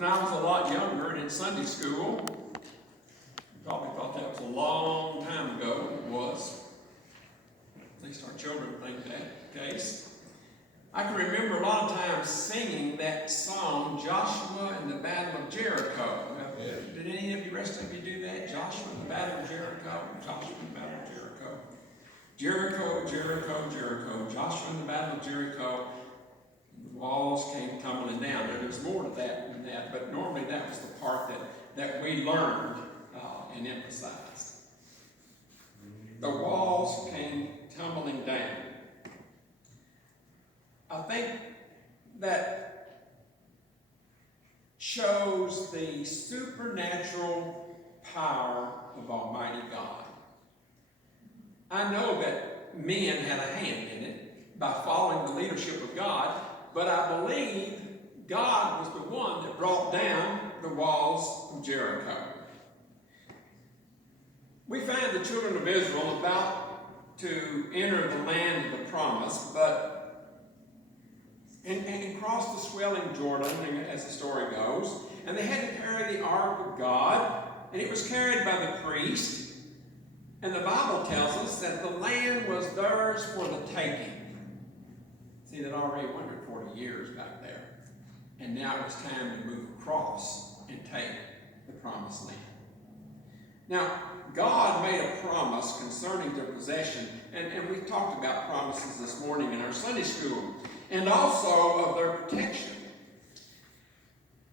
When I was a lot younger and in Sunday school, you probably thought that was a long time ago. It was. At least our children think that case. I can remember a lot of times singing that song, Joshua and the Battle of Jericho. Yeah. Did any of the rest of you do that? Joshua and the Battle of Jericho? Joshua and the Battle of Jericho. Jericho, Jericho, Jericho. Joshua and the Battle of Jericho. The walls came tumbling down. Now, there's more to that than that, but normally that was the part that we learned and emphasized. The walls came tumbling down. I think that shows the supernatural power of Almighty God. I know that men had a hand in it by following the leadership of God, but I believe God was the one that brought down the walls of Jericho. We find the children of Israel about to enter the land of the promise, and cross the swelling Jordan, as the story goes, and they had to carry the ark of God, and it was carried by the priest, and the Bible tells us that the land was theirs for the taking. See, they'd already wandered 40 years back there, and now it was time to move across and take the promised land. Now, God made a promise concerning their possession, and we talked about promises this morning in our Sunday school, and also of their protection.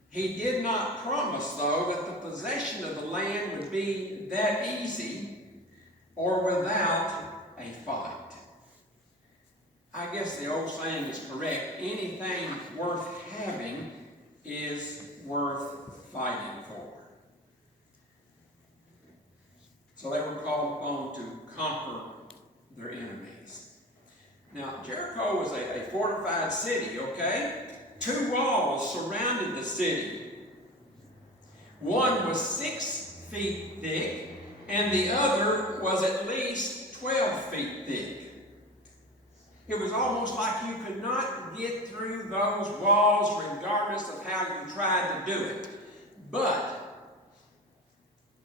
He did not promise, though, that the possession of the land would be that easy or without a fight. I guess the old saying is correct. Anything worth having is worth fighting for. So they were called upon to conquer their enemies. Now, Jericho was a fortified city, okay? 2 walls surrounded the city. One was 6 feet thick, and the other was at least 12 feet thick. It was almost like you could not get through those walls regardless of how you tried to do it. But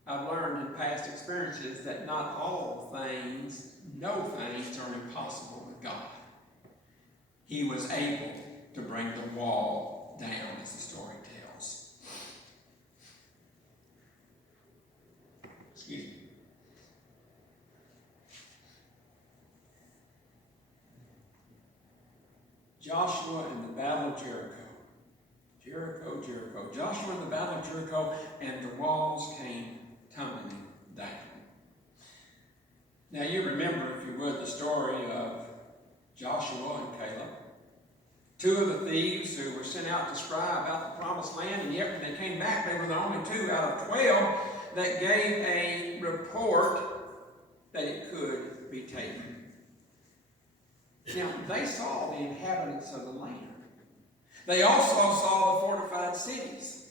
I've learned in past experiences that not all things, no things are impossible with God. He was able to bring the wall down, as the story tells. Excuse me. Joshua and the Battle of Jericho. Jericho, Jericho. Joshua and the Battle of Jericho, and the walls came tumbling down. Now you remember, if you would, the story of Joshua and Caleb. 2 of the thieves who were sent out to spy about the promised land, and yet when they came back, they were the only 2 out of 12 that gave a report that it could be taken. Now, they saw the inhabitants of the land. They also saw the fortified cities.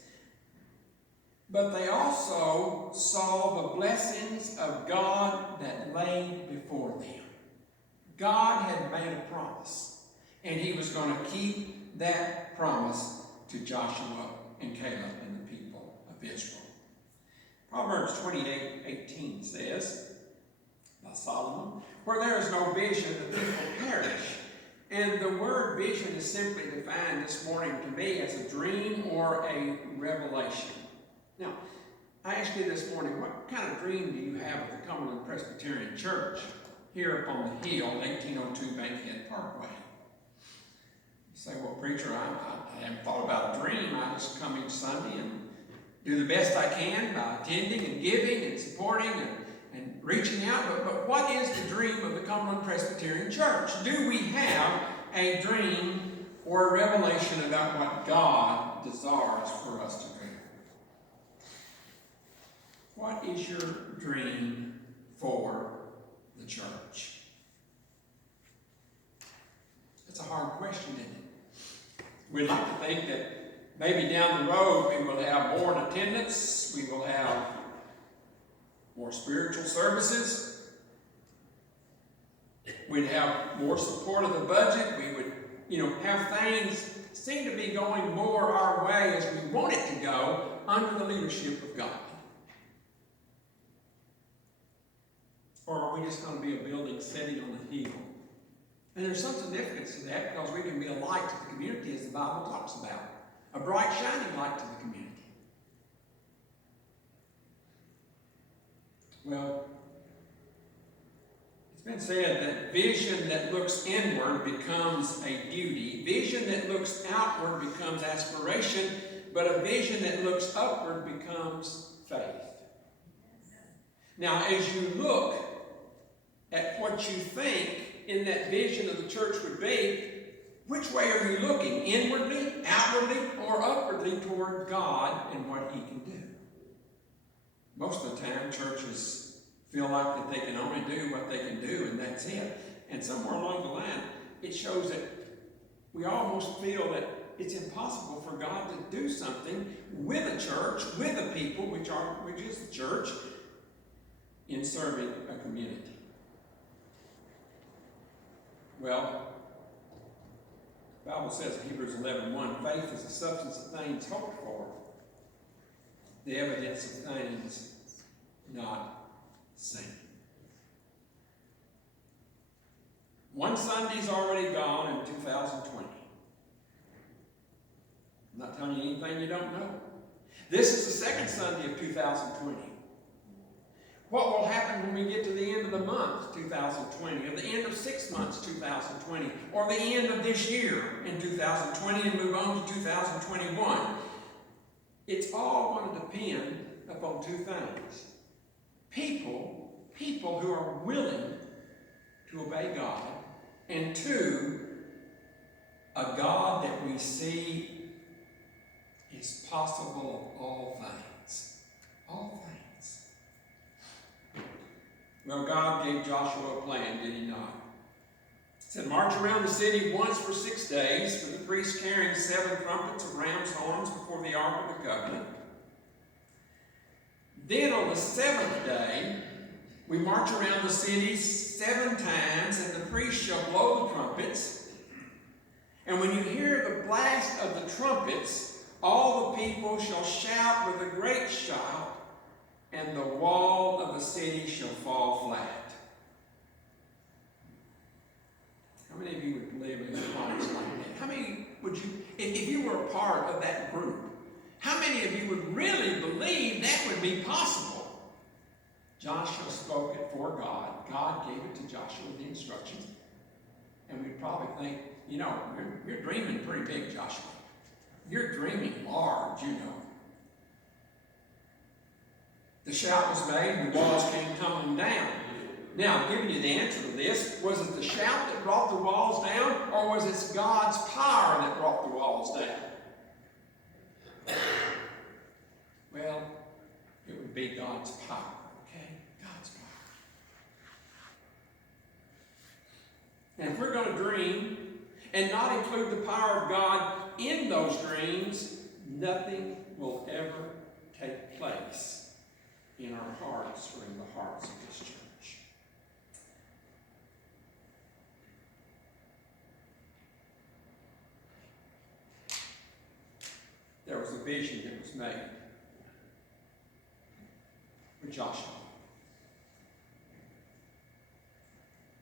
But they also saw the blessings of God that lay before them. God had made a promise, and he was going to keep that promise to Joshua and Caleb and the people of Israel. Proverbs 28:18 says, by Solomon, where there is no vision, the people perish. And the word vision is simply defined this morning to me as a dream or a revelation. Now, I asked you this morning, what kind of dream do you have of the Cumberland Presbyterian Church here up on the hill, 1802 Bankhead Parkway? You say, well, preacher, I haven't thought about a dream. I just come each Sunday and do the best I can by attending and giving and supporting and reaching out. But what is the dream of the Cumberland Presbyterian Church? Do we have a dream or a revelation about what God desires for us to do? What is your dream for the church? That's a hard question, isn't it? We'd like to think that maybe down the road we will have more in attendance, we will have more spiritual services, we'd have more support of the budget, we would have things seem to be going more our way as we want it to go under the leadership of God? Or are we just going to be a building sitting on a hill? And there's some significance to that, because we can be a light to the community, as the Bible talks about. A bright, shining light to the community. Well, it's been said that vision that looks inward becomes a duty. Vision that looks outward becomes aspiration. But a vision that looks upward becomes faith. Now, as you look at what you think in that vision of the church would be, which way are you looking? Inwardly, outwardly, or upwardly toward God and what He can do? Most of the time, churches feel like that they can only do what they can do, and that's it. And somewhere along the line, it shows that we almost feel that it's impossible for God to do something with a church, with a people, which is the church, in serving a community. Well, the Bible says in Hebrews 11:1, faith is the substance of things hoped for, the evidence of things not seen. One Sunday's already gone in 2020. I'm not telling you anything you don't know. This is the second Sunday of 2020. What will happen when we get to the end of the month, 2020, or the end of 6 months, 2020, or the end of this year in 2020 and move on to 2021? It's all going to depend upon two things. People who are willing to obey God, and two, a God that we see is possible of all things. All things. Well, God gave Joshua a plan, did He not? He said, march around the city once for 6 days, with the priests carrying 7 trumpets of ram's horns before the Ark of the Covenant. Then on the 7th day, we march around the city 7 times, and the priests shall blow the trumpets. And when you hear the blast of the trumpets, all the people shall shout with a great shout, and the wall of the city shall fall flat. How many of you would believe in a promise like that? How many would you, if you were a part of that group, how many of you would really believe that would be possible? Joshua spoke it for God. God gave it to Joshua, the instructions. And we'd probably think, you're dreaming pretty big, Joshua. You're dreaming large, The shout was made and the walls came tumbling down. Now, giving you the answer to this, was it the shout that brought the walls down, or was it God's power that brought the walls down? Well, it would be God's power, okay? God's power. And if we're going to dream and not include the power of God in those dreams, nothing will ever take place in our hearts or in the hearts of this church. There was a vision that was made for Joshua.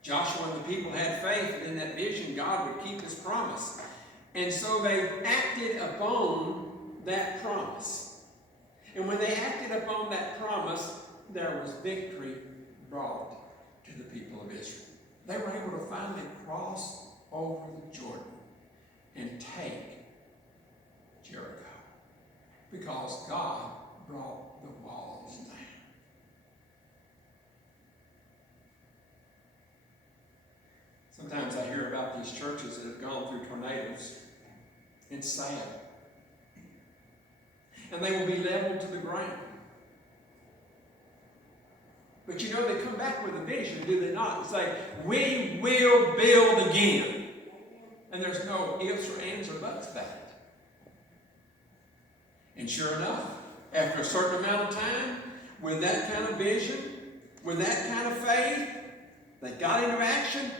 Joshua and the people had faith that in that vision God would keep His promise. And so they acted upon that promise. And when they acted upon that promise, there was victory brought to the people of Israel. They were able to finally cross over the Jordan and take Jericho, because God brought the walls down. Sometimes I hear about these churches that have gone through tornadoes. It's sad. And they will be leveled to the ground. But they come back with a vision, do they not? And say, we will build again. And there's no ifs or ands or buts about it. And sure enough, after a certain amount of time, with that kind of vision, with that kind of faith, they got into action,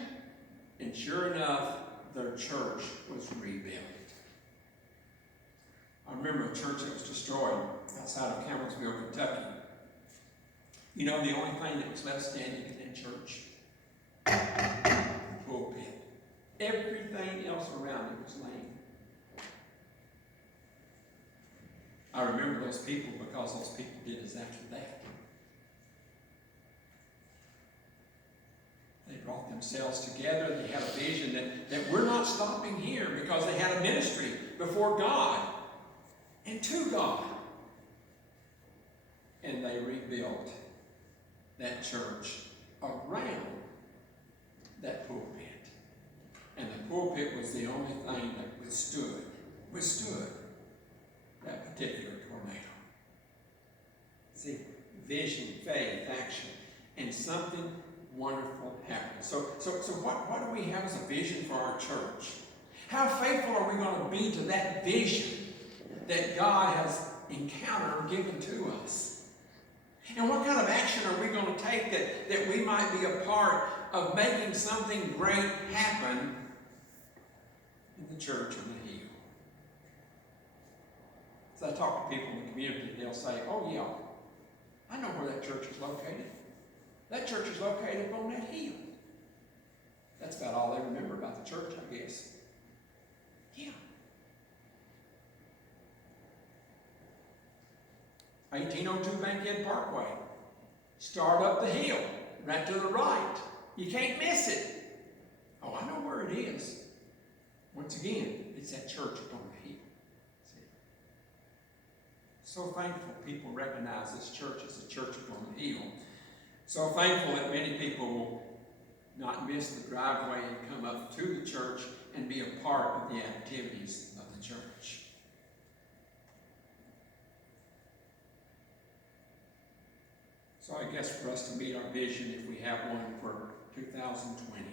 and sure enough, their church was rebuilt. I remember a church that was destroyed outside of Campbellsville, Kentucky. You know the only thing that was left standing in that church? The pulpit. Everything else around it was laying. I remember those people because those people did exactly that. They brought themselves together. They had a vision that we're not stopping here because they had a ministry before God and to God. And they rebuilt that church around that pulpit. And the pulpit was the only thing that withstood that particular tornado. See, vision, faith, action, and something wonderful happened. So what do we have as a vision for our church? How faithful are we going to be to that vision that God has encountered or given to us? And what kind of action are we going to take that we might be a part of making something great happen in the church on the hill? As I talk to people in the community, they'll say, oh yeah, I know where that church is located. That church is located up on that hill. That's about all they remember about the church, I guess. Yeah. 1802 Bankhead Parkway. Start up the hill, right to the right. You can't miss it. Oh, I know where it is. Once again, it's that church up on the hill. See? So thankful people recognize this church as a church up on the hill. So thankful that many people will not miss the driveway and come up to the church and be a part of the activities of the church. So I guess for us to meet our vision, if we have one for 2020,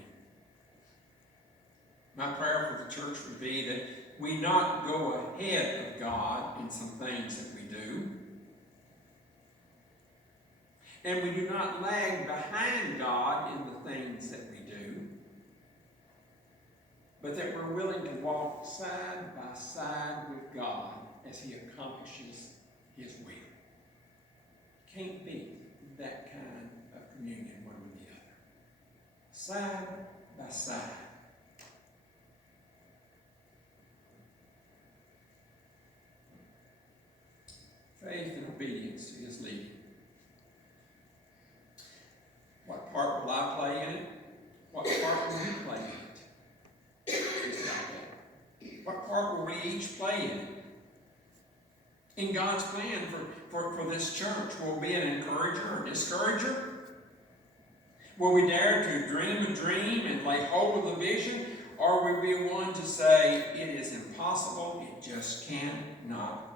my prayer for the church would be that we not go ahead of God in some things that we do, and we do not lag behind God in the things that we do, but that we're willing to walk side by side with God as He accomplishes His will. Can't beat that kind of communion one with the other. Side by side. Faith and obedience is leading. What part will I play in it? What part will you play in it? Just like that. What part will we each play in it? In God's plan for this church, will we be an encourager or discourager? Will we dare to dream a dream and lay hold of the vision? Or will we be one to say, it is impossible, it just cannot